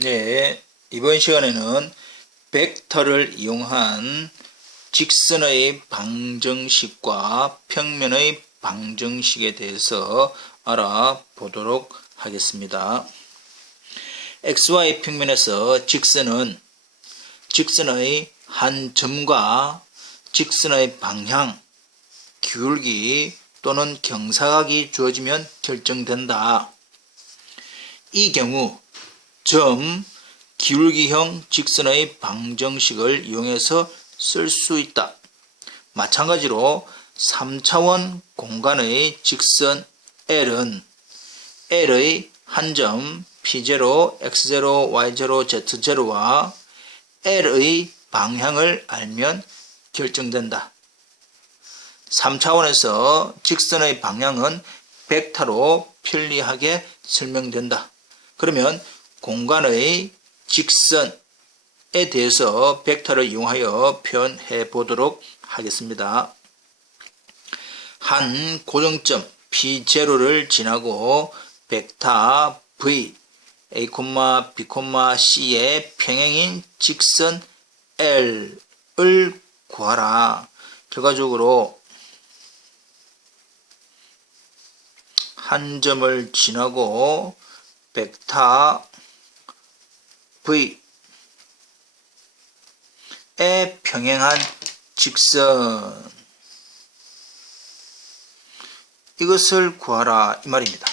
네, 이번 시간에는 벡터를 이용한 직선의 방정식과 평면의 방정식에 대해서 알아보도록 하겠습니다. XY 평면에서 직선은 직선의 한 점과 직선의 방향, 기울기 또는 경사각이 주어지면 결정된다. 이 경우 점, 기울기형 직선의 방정식을 이용해서 쓸 수 있다. 마찬가지로 3차원 공간의 직선 L은 L의 한 점 P0, X0, Y0, Z0와 L의 방향을 알면 결정된다. 3차원에서 직선의 방향은 벡터로 편리하게 설명된다. 그러면 공간의 직선에 대해서 벡터를 이용하여 표현해 보도록 하겠습니다. 한 고정점 P0를 지나고 벡터 V, A, B, C의 평행인 직선 L을 구하라. 결과적으로 한 점을 지나고 벡터 V에 평행한 직선, 이것을 구하라 이 말입니다.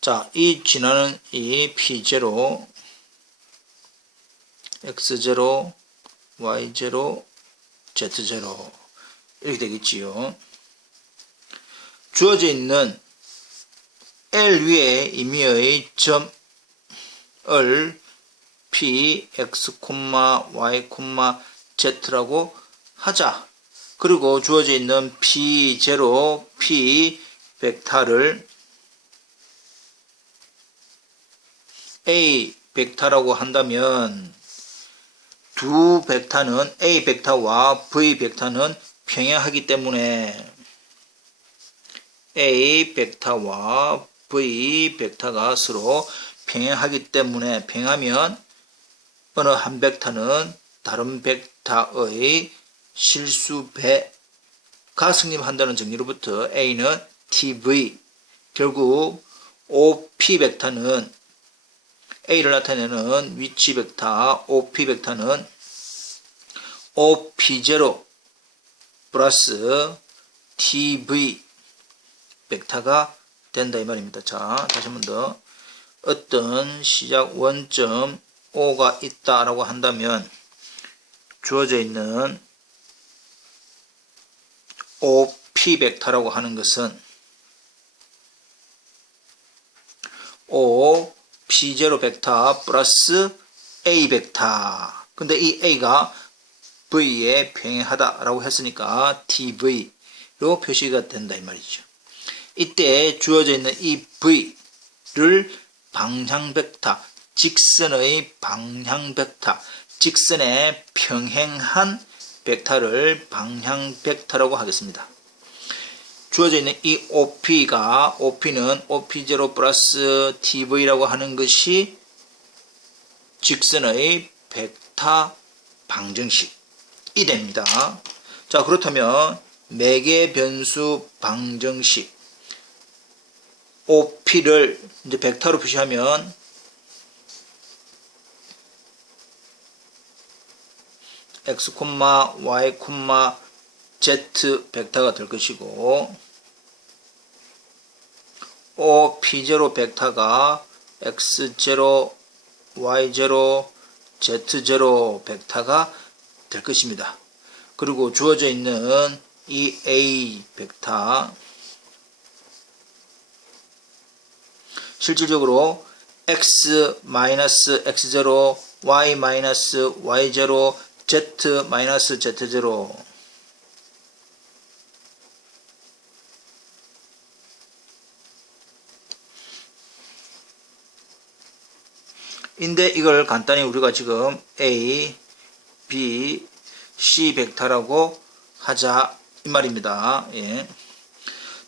자, 이 지나는 이 P0, X0, Y0, Z0 이렇게 되겠지요. 주어져 있는 L 위에 임의의 점을 P, X, Y, Z라고 하자. 그리고 주어져 있는 P0, P 벡터를 A 벡터라고 한다면 두 벡터는 A 벡터와 V 벡터는 평행하기 때문에 A 벡터와 V 벡터가 서로 평행하기 때문에 평행하면 어느 한 벡터는 다른 벡터의 실수배가 성립한다는 정리로부터 A는 TV, 결국 OP 벡터는 A를 나타내는 위치 벡터 OP 벡터는 OP0 플러스 TV 벡터가 된다 이 말입니다. 자, 다시 한 번 더. 어떤 시작 원점 O가 있다라고 한다면 주어져 있는 OP 벡터라고 하는 것은 O P0 벡터 플러스 A 벡터. 근데 이 A가 V에 평행하다라고 했으니까 TV로 표시가 된다 이 말이죠. 이때 주어져 있는 이 V를 방향 벡터, 직선의 방향 벡터, 직선에 평행한 벡터를 방향 벡터라고 하겠습니다. 주어져 있는 이 OP는 OP0 플러스 TV라고 하는 것이 직선의 벡터 방정식이 됩니다. 자, 그렇다면 매개 변수 방정식 OP를 이제 벡터로 표시하면 X, Y, Z 벡터가 될 것이고 OP0 벡터가 X0, Y0, Z0 벡터가 될 것입니다. 그리고 주어져 있는 이 A 벡터, 실질적으로 X-X0, Y-Y0, Z-Z0 인데 이걸 간단히 우리가 지금 A, B, C 벡터라고 하자 이 말입니다. 예.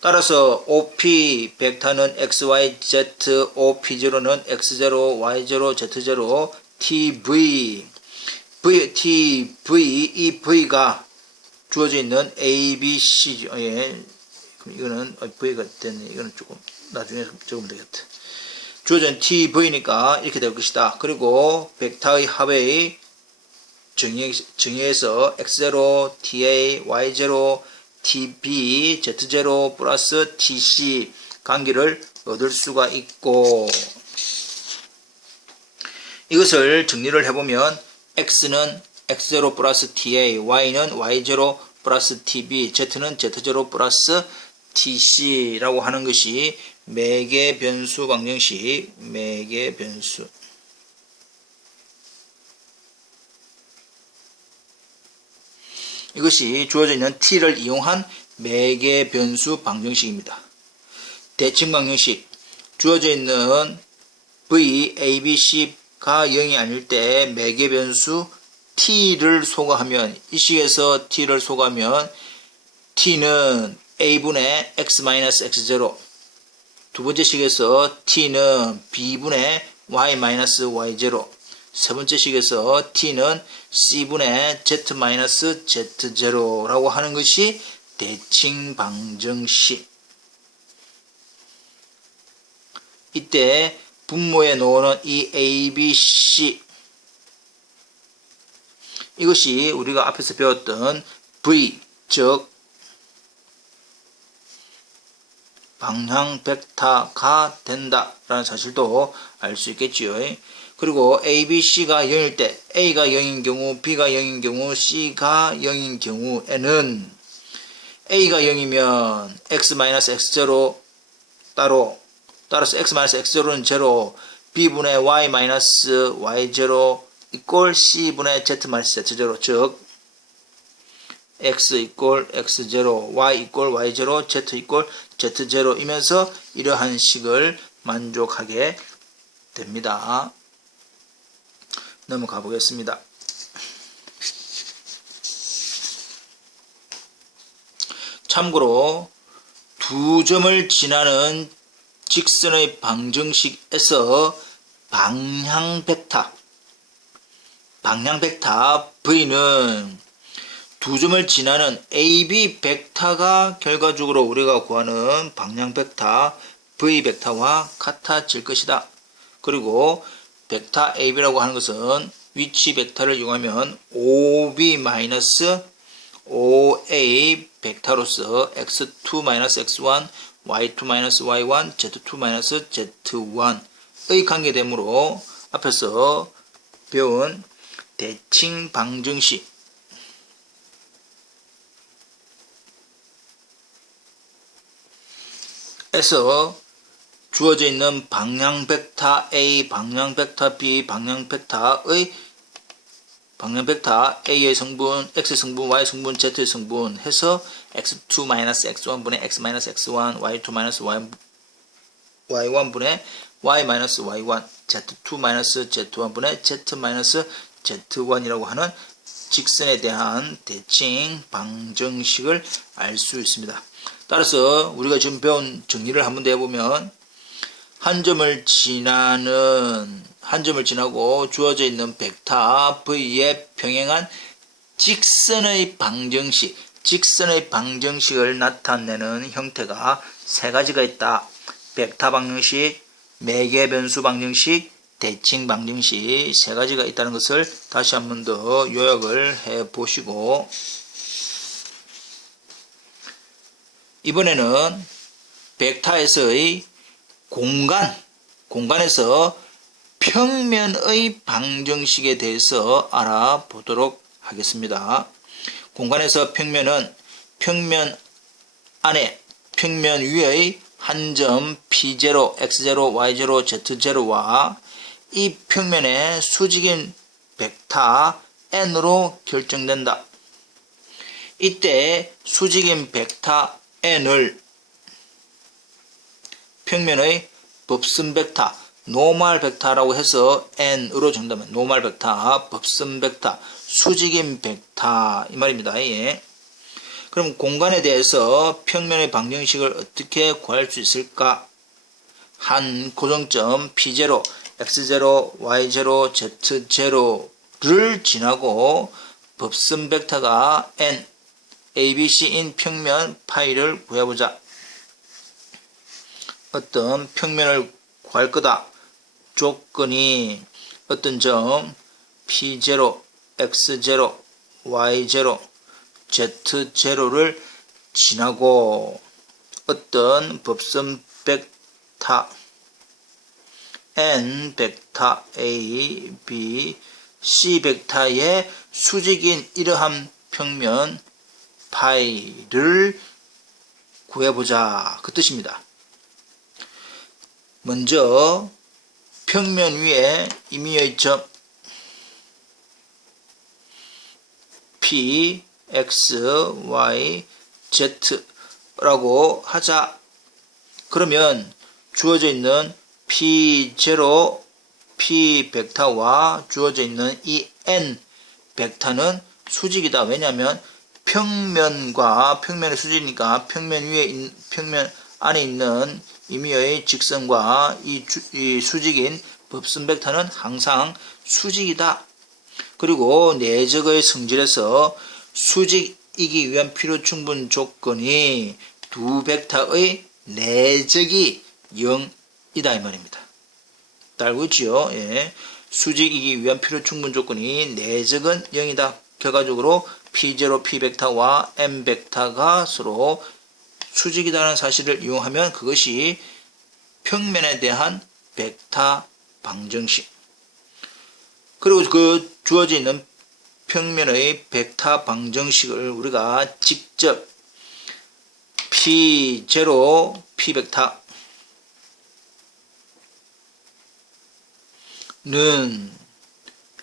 따라서 OP 벡터는 XYZ, OP0는 X0, Y0, Z0, TV, 이 V가 주어져 있는 ABC, 예. 그럼 이거는 V가 됐네. 이거는 조금 나중에 적으면 되겠다. 주어져 있는 TV니까 이렇게 될 것이다. 그리고 벡터의 합의 정의에서 X0, TA, Y0, TB, Z0 플러스 TC 관계를 얻을 수가 있고, 이것을 정리를 해보면 X는 X0 플러스 TA, Y는 Y0 플러스 TB, Z는 Z0 플러스 TC라고 하는 것이 매개 변수 방정식, 매개 변수. 이것이 주어져 있는 t를 이용한 매개 변수 방정식입니다. 대칭 방정식, 주어져 있는 v, a, b, c가 0이 아닐 때 매개 변수 t를 소거하면, 이 식에서 t를 소거하면 t는 a분의 x-x0, 두 번째 식에서 t는 b분의 y-y0, 세 번째 식에서 t는 c분의 z-z0라고 하는 것이 대칭 방정식. 이때 분모에 놓는 이 a, b, c, 이것이 우리가 앞에서 배웠던 v, 즉 방향 벡터가 된다라는 사실도 알 수 있겠지요. 그리고 A, B, C가 0일 때 A가 0인 경우, B가 0인 경우, C가 0인 경우에는 A가 0이면 X-X0 따라서 X-X0는 0, B분의 Y-Y0 이꼴 C분의 Z-Z0, 즉 X 이꼴 X0, Y 이꼴 Y0, Z 이꼴 Z0 이면서 이러한 식을 만족하게 됩니다. 넘어가 보겠습니다. 참고로 두 점을 지나는 직선의 방정식에서 방향 벡터 V는 두 점을 지나는 AB 벡터가 결과적으로 우리가 구하는 방향 벡터 V 벡터와 같아질 것이다. 그리고 벡터 AB라고 하는 것은 위치 벡터를 이용하면 OB-OA 벡터로서 X2-X1, Y2-Y1, Z2-Z1의 관계되므로 앞에서 배운 대칭 방정식 에서 주어져 있는 방향 벡터 A, 방향 벡터 B, 방향 벡터의 방향 벡터 A의 성분, X의 성분, Y의 성분, Z의 성분 해서 X2-X1분의 X-X1, Y2-Y1분의 Y-Y1, Z2-Z1분의 Z-Z1이라고 하는 직선에 대한 대칭 방정식을 알 수 있습니다. 따라서 우리가 지금 배운 정리를 한번 더 해보면, 한 점을 지나고 주어져 있는 벡터 V에 평행한 직선의 방정식을 나타내는 형태가 세 가지가 있다. 벡터 방정식, 매개 변수 방정식, 대칭 방정식 세 가지가 있다는 것을 다시 한 번 더 요약을 해 보시고, 이번에는 벡터에서의 공간에서 평면의 방정식에 대해서 알아보도록 하겠습니다. 공간에서 평면은 평면 안에, 평면 위의 한 점 P0, X0, Y0, Z0와 이 평면의 수직인 벡터 N으로 결정된다. 이때 수직인 벡터 N을 평면의 법선 벡터, 노멀 벡터라고 해서 N으로 정답하면 노멀 벡터, 법선 벡터, 수직인 벡터 이 말입니다. 예. 그럼 공간에 대해서 평면의 방정식을 어떻게 구할 수 있을까? 한 고정점 P0, X0, Y0, Z0를 지나고 법선 벡터가 N, ABC인 평면 파이를 구해보자. 어떤 평면을 구할 거다. 조건이 어떤 점 P0, X0, Y0, Z0를 지나고 어떤 법선 벡터 N 벡터 A, B, C 벡터의 수직인 이러한 평면 파이를 구해보자. 그 뜻입니다. 먼저 평면 위에 임의의 점 P, X, Y, Z라고 하자. 그러면 주어져 있는 P0, P 벡터와 주어져 있는 이 N 벡터는 수직이다. 왜냐하면 평면과 평면의 수직이니까 평면 안에 있는 임의의 직선과 이 수직인 법선 벡터는 항상 수직이다. 그리고 내적의 성질에서 수직이기 위한 필요 충분 조건이 두 벡터의 내적이 0이다 이 말입니다. 알고 있지요? 예. 수직이기 위한 필요 충분 조건이 내적은 0이다. 결과적으로 P0, P 벡터와 M 벡터가 서로 수직이라는 사실을 이용하면 그것이 평면에 대한 벡터 방정식. 그리고 그 주어져 있는 평면의 벡터 방정식을 우리가 직접 P0, P 벡터는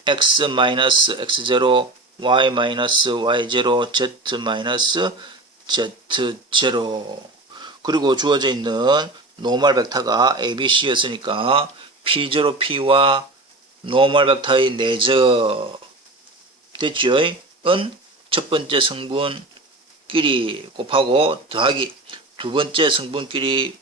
X-X0, Y-Y0, Z-Z0 그리고 주어져 있는 노멀 벡터가 ABC였으니까 P0, P와 노멀 벡터의 내적 됐죠? 은 첫 번째 성분끼리 곱하고 더하기 두 번째 성분끼리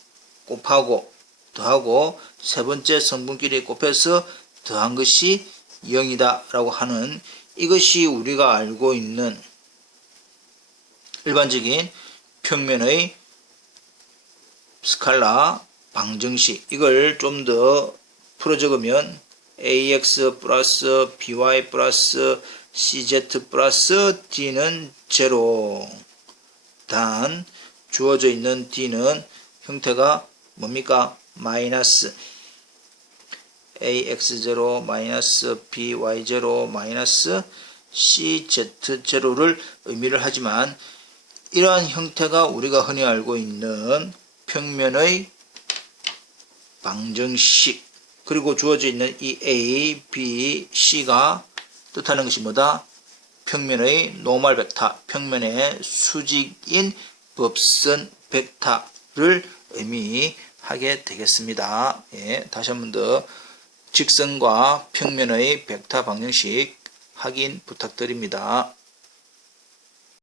곱하고 더하고 세 번째 성분끼리 곱해서 더한 것이 0이다 라고 하는 이것이 우리가 알고 있는 일반적인 평면의 스칼라 방정식. 이걸 좀 더 풀어 적으면 AX 플러스 BY 플러스 CZ 플러스 D는 0. 단 주어져 있는 D는 형태가 뭡니까? 마이너스 AX0 마이너스 BY0 마이너스 CZ0를 의미를 하지만 이러한 형태가 우리가 흔히 알고 있는 평면의 방정식 그리고 주어져 있는 이 A, B, C가 뜻하는 것이 뭐다? 평면의 노멀 벡터, 평면의 수직인 법선 벡터를 의미하게 되겠습니다. 예, 다시 한 번 더 직선과 평면의 벡터 방정식 확인 부탁드립니다.